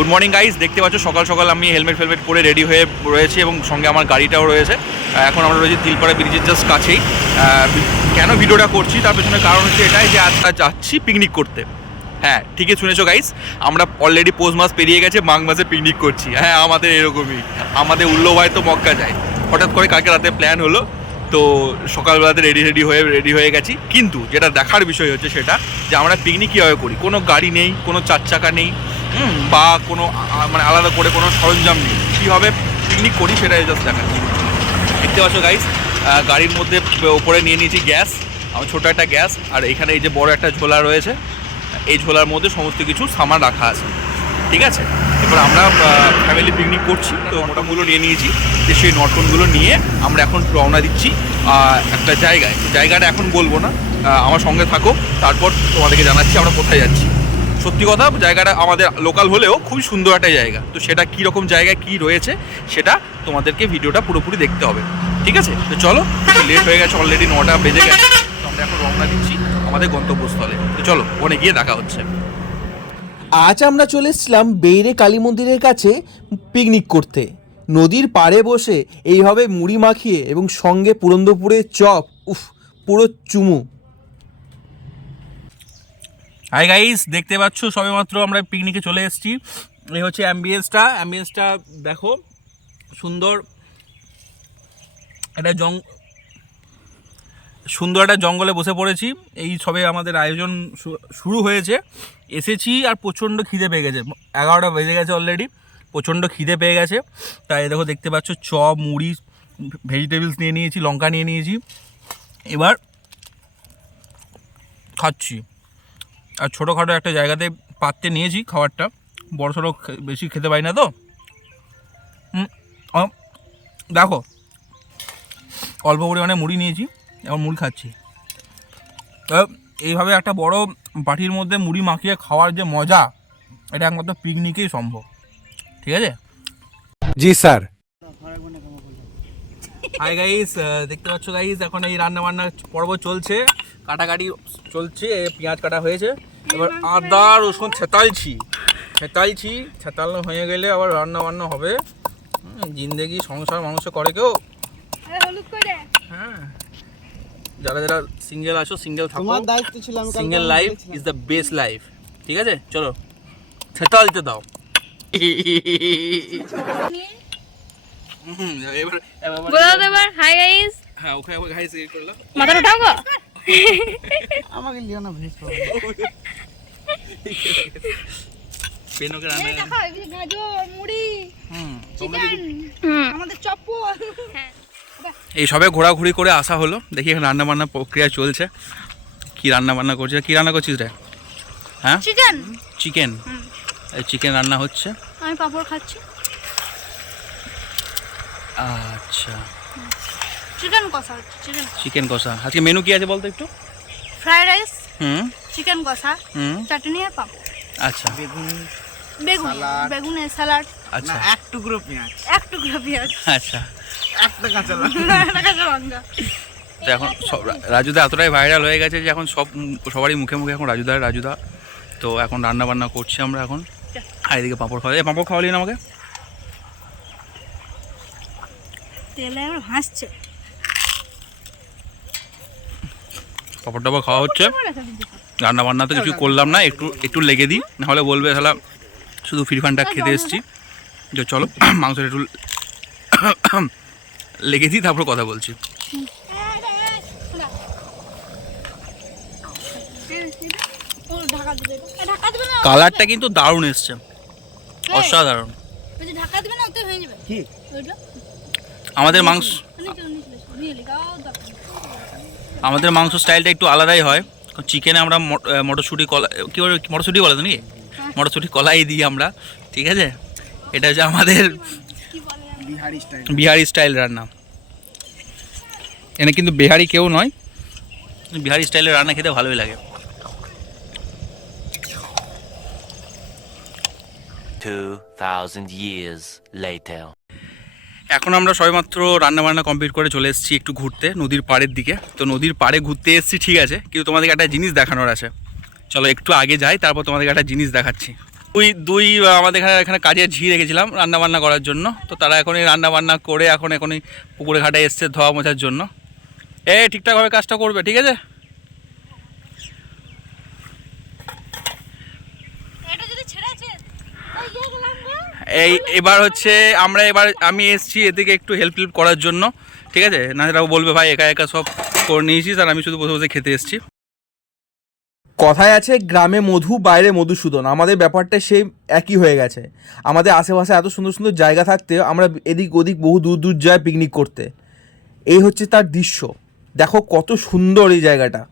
Good morning guys দেখতে পাচ্ছ, সকাল সকাল আমি হেলমেট ফেলমেট পরে রেডি হয়ে রয়েছি এবং সঙ্গে আমার গাড়িটাও রয়েছে। এখন আমরা রয়েছি তিলপাড়া ব্রিজের জাস্ট কাছেই। কেন ভিডিওটা করছি, তার পেছনে কারণ হচ্ছে এটাই যে আজ আজ যাচ্ছি পিকনিক করতে। হ্যাঁ ঠিকই শুনেছো গাইস আমরা অলরেডি পৌষ মাস পেরিয়ে গেছে, মাঘ মাসে পিকনিক করছি। হ্যাঁ আমাদের এরকমই। আমাদের উল্লো ভাই তো মক্কা যায়। হঠাৎ করে কালকে রাতে প্ল্যান হলো, তো সকালবেলাতে রেডি রেডি হয়ে রেডি হয়ে গেছি। কিন্তু যেটা দেখার বিষয় হচ্ছে সেটা যে আমরা পিকনিক কীভাবে করি? কোনো গাড়ি নেই, কোনো চার চাকা নেই বা কোনো মানে আলাদা করে কোনো সরঞ্জাম নেই। কীভাবে পিকনিক করি সেটাই জাস্ট দেখাচ্ছি। দেখতে পাচ্ছ গাইস গাড়ির মধ্যে ওপরে নিয়ে নিয়েছি গ্যাস। আমার ছোটো একটা গ্যাস, আর এখানে এই যে বড় একটা ঝোলা রয়েছে, এই ঝোলার মধ্যে সমস্ত কিছু সামান রাখা আছে। ঠিক আছে? এবার আমরা ফ্যামিলি পিকনিক করছি, তো মোটামুলো নিয়ে নিয়েছি। যে সেই নটনগুলো নিয়ে আমরা এখন রওনা দিচ্ছি একটা জায়গায়। জায়গাটা এখন বলব না আমার সঙ্গে থাকো, তারপর তোমাদেরকে জানাচ্ছি আমরা কোথায় যাচ্ছি। সত্যি কথা, জায়গাটা আমাদের লোকাল হলেও খুবই সুন্দর একটা জায়গা। তো সেটা কী রকম জায়গায় কী রয়েছে, সেটা তোমাদেরকে ভিডিওটা পুরোপুরি দেখতে হবে। ঠিক আছে? তো চলো লেট হয়ে গেছে অলরেডি নটা বেজে গেছে। তো আমরা এখন রওনা দিচ্ছি আমাদের গন্তব্যস্থলে। তো চলো, ওখানে গিয়ে দেখা হচ্ছে। আজ আমরা চলে এসেছিলাম বেইরে কালী মন্দিরের কাছে পিকনিক করতে। নদীর পাড়ে বসে এইভাবে মুড়ি মাখিয়ে এবং সঙ্গে পুরন্দপুরের চপ, উফ, পুরো চুমু। হাই গাইস দেখতে পাচ্ছ সবেমাত্র আমরা পিকনিকে চলে এসেছি। এই হচ্ছে অ্যাম্বিয়েন্সটা অ্যাম্বিয়েন্সটা দেখো, সুন্দর। একটা জং, সুন্দর একটা জঙ্গলে বসে পড়েছি। এই সবে আমাদের আয়োজন শুরু হয়েছে। এসেছি আর প্রচণ্ড খিদে পেয়ে গেছে। এগারোটা বেজে গেছে অলরেডি প্রচণ্ড খিদে পেয়ে গেছে। তাই দেখো, দেখতে পাচ্ছ চপ, মুড়ি ভেজিটেবলস নিয়ে নিয়েছি, লঙ্কা নিয়ে নিয়েছি। এবার খাচ্ছি। আর ছোটোখাটো একটা জায়গাতে পাত্রে নিয়েছি খাবারটা। বড় সড়ো বেশি খেতে পারি না তো। দেখো অল্প পরিমাণে মুড়ি নিয়েছি এবং মুড়ি খাচ্ছি। এইভাবে একটা বড় বাটির মধ্যে মুড়ি মাখিয়ে খাওয়ার যে মজা এটা একমাত্র পিকনিকেই সম্ভব। ঠিক আছে? জি স্যার। হাই গাইস দেখতে পাচ্ছ গাইস এখন এই রান্না বান্না পর্ব চলছে। কাটাকাটি চলছে পেঁয়াজ কাটা হয়েছে। এবার আদা রসুন ছেতালছি। ছেতালছি ছেতাল হয়ে গেলে আবার রান্না বান্না হবে জিন্দেগি সংসার মানুষ করে কেউ? হ্যাঁ। যারা যারা সিঙ্গেল আছো সিঙ্গেল থাকো। তোমার দায়িত্ব ছিল আমি single life is the best life ঠিক আছে? চলো। ছেতালতে দাও। হুম, এবার এবার হাই গাইস হ্যাঁ ওখানে ঘাইস করলাম। মাথাটা উঠাও গো। আমাকে লিও না ভেজ পাবো পেনকে রান্না গাজর মুড়ি হুম তোমরা আমাদের চপ্পল। এই সবে ঘোরাঘুরি করে আসা হলো দেখি এখন রান্না বান্না প্রক্রিয়া চলছে। কি রান্না বান্না করছে কি রান্না করছিস রে? হ্যাঁ? চিকেন চিকেন এই চিকেন রান্না হচ্ছে। আমি পাপড় খাচ্ছি। আচ্ছা। চিকেন কষা চিকেন চিকেন কষা। আজকে মেনু কি আছে বলতো একটু? ফ্রাইড রাইস হুম। চিকেন কষা হুম। চাটনি আর পাপড়। আচ্ছা। বেগুন বেগুন। বেগুনের স্যালাড আচ্ছা। এক টুকরো পেঁয়াজ। এক টুকরো পেঁয়াজ। আচ্ছা। একটা কাঁচা লঙ্কা। একটা কাঁচা লঙ্কা। এখন সব রাজুদা এতটাই ভাইরাল হয়ে গেছে যে এখন সব সবারই মুখে মুখে এখন রাজুদা রাজুদা। তো এখন রান্না বান্না করছি আমরা এখন। আর এদিকে পাঁপড় খাওয়া পাঁপড় খাওয়ালি না আমাকে? তেলে আমার পাঁপড় টাপড় খাওয়া হচ্ছে রান্না বান্না তো কিছু করলাম না একটু একটু লেগে দিই নাহলে বলবে তাহলে শুধু ফিরফানটা খেতে এসেছি যে চলো মাংসটা একটু লেগে দিই তারপর কথা বলছি ও ঢাকা দিবে এটা। এ, ঢাকা দিবে না কালারটা কিন্তু দারুণ এসছে অসাধারণ ওই যে ঢাকা দিবে না ওতে হয়ে যাবে কি ওইটা আমাদের মাংস আমাদের মাংস স্টাইলটা একটু আলাদাই হয়। চিকেনে আমরা মট- মটরশুঁটি কলা কী বলে মটরশুঁটি বলে তো নাকি? মটরশুঁটি কলাই দিই আমরা ঠিক আছে? এটা হচ্ছে আমাদের বিহারি স্টাইল রান্না। এনে কিন্তু বিহারি কেউ নয় বিহারি স্টাইলের রান্না খেতে ভালোই লাগে। 2,000 years later. এখন আমরা সবেমাত্র রান্না বান্না কমপ্লিট করে চলে এসেছি একটু ঘুরতে, নদীর পাড়ের দিকে। তো নদীর পাড়ে ঘুরতে এসেছি, ঠিক আছে, কিন্তু তোমাদেরকে একটা জিনিস দেখানোর আছে। চলো একটু আগে যাই, তারপর তোমাদেরকে একটা জিনিস দেখাচ্ছি। দুই দুই আমাদের এখানে এখানে কাজের ঝি রেখেছিলাম রান্না বান্না করার জন্য। তো তারা এখনই রান্না বান্না করে এখন এখনই পুকুরে ঘাটে এসছে ধোয়া মোছার জন্য। এ, ঠিকঠাকভাবে কাজটা করবে, ঠিক আছে এটা যদি ছেড়েছে তাই গিয়ে গেলাম রে। এই এবার হচ্ছে আমরা এবার আমি এসেছি এদিকে একটু হেল্প হেল্প করার জন্য ঠিক আছে? নাহলে বলবে ভাই একা একা সব করে নিয়েছিস আর আমি শুধু বসে বসে খেতে এসেছি। কথায় আছে গ্রামে মধু বাইরে মধুসূদন। আমাদের ব্যাপারটা সেই একই হয়ে গেছে। আমাদের আশেপাশে এত সুন্দর সুন্দর জায়গা থাকতে আমরা এদিক ওদিক বহু দূর দূর যাই পিকনিক করতে। এই হচ্ছে তার দৃশ্য। দেখো কত সুন্দর এই জায়গাটা।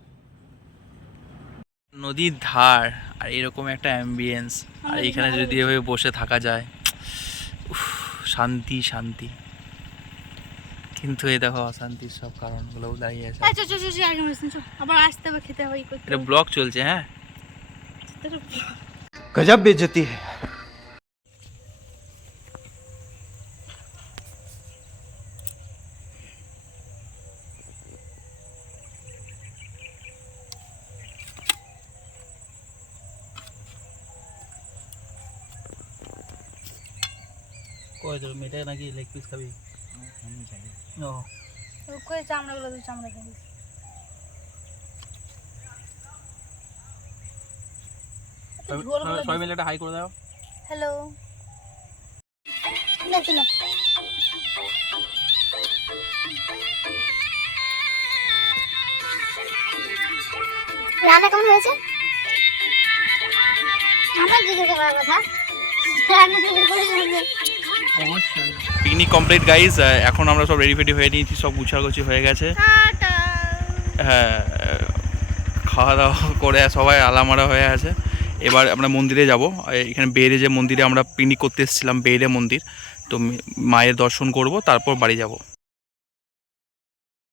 নদীর ধার আর এরকম একটা অ্যাম্বিয়েন্স আর এইখানে যদি এভাবে বসে থাকা যায়। শান্তি শান্তি। কিন্তু এই দেখো অশান্তির সব কারণগুলো দাঁড়িয়ে আছে। আচ্ছা চল আগে আবার আসতে হবে খেতে হবে ব্লক চলছে হ্যাঁ? গজব বেজতি হ্যায়। কই তোর মেয়েটা নাকি লেগ পিস খাবি? ও কই চামড়াগুলো তো চামড়া খাবি। সবাই মিলে একটা হাই করে দাও। হ্যালো না রান্না কেমন হয়েছে? আমার জিজ্ঞাসা করার কথা। রান্না জিজ্ঞেস করে পিকনিক কমপ্লিট গাইজ এখন আমরা সব রেডি ফেডি হয়ে নিয়েছি সব গুছাগুছি হয়ে গেছে। হ্যাঁ খাওয়া দাওয়া করে সবাই আলামারা হয়ে আছে। এবার আমরা মন্দিরে যাব। এখানে বেড়ে যে মন্দিরে আমরা পিকনিক করতে এসেছিলাম বেড়ে মন্দির। তো মায়ের দর্শন করব তারপর বাড়ি যাব।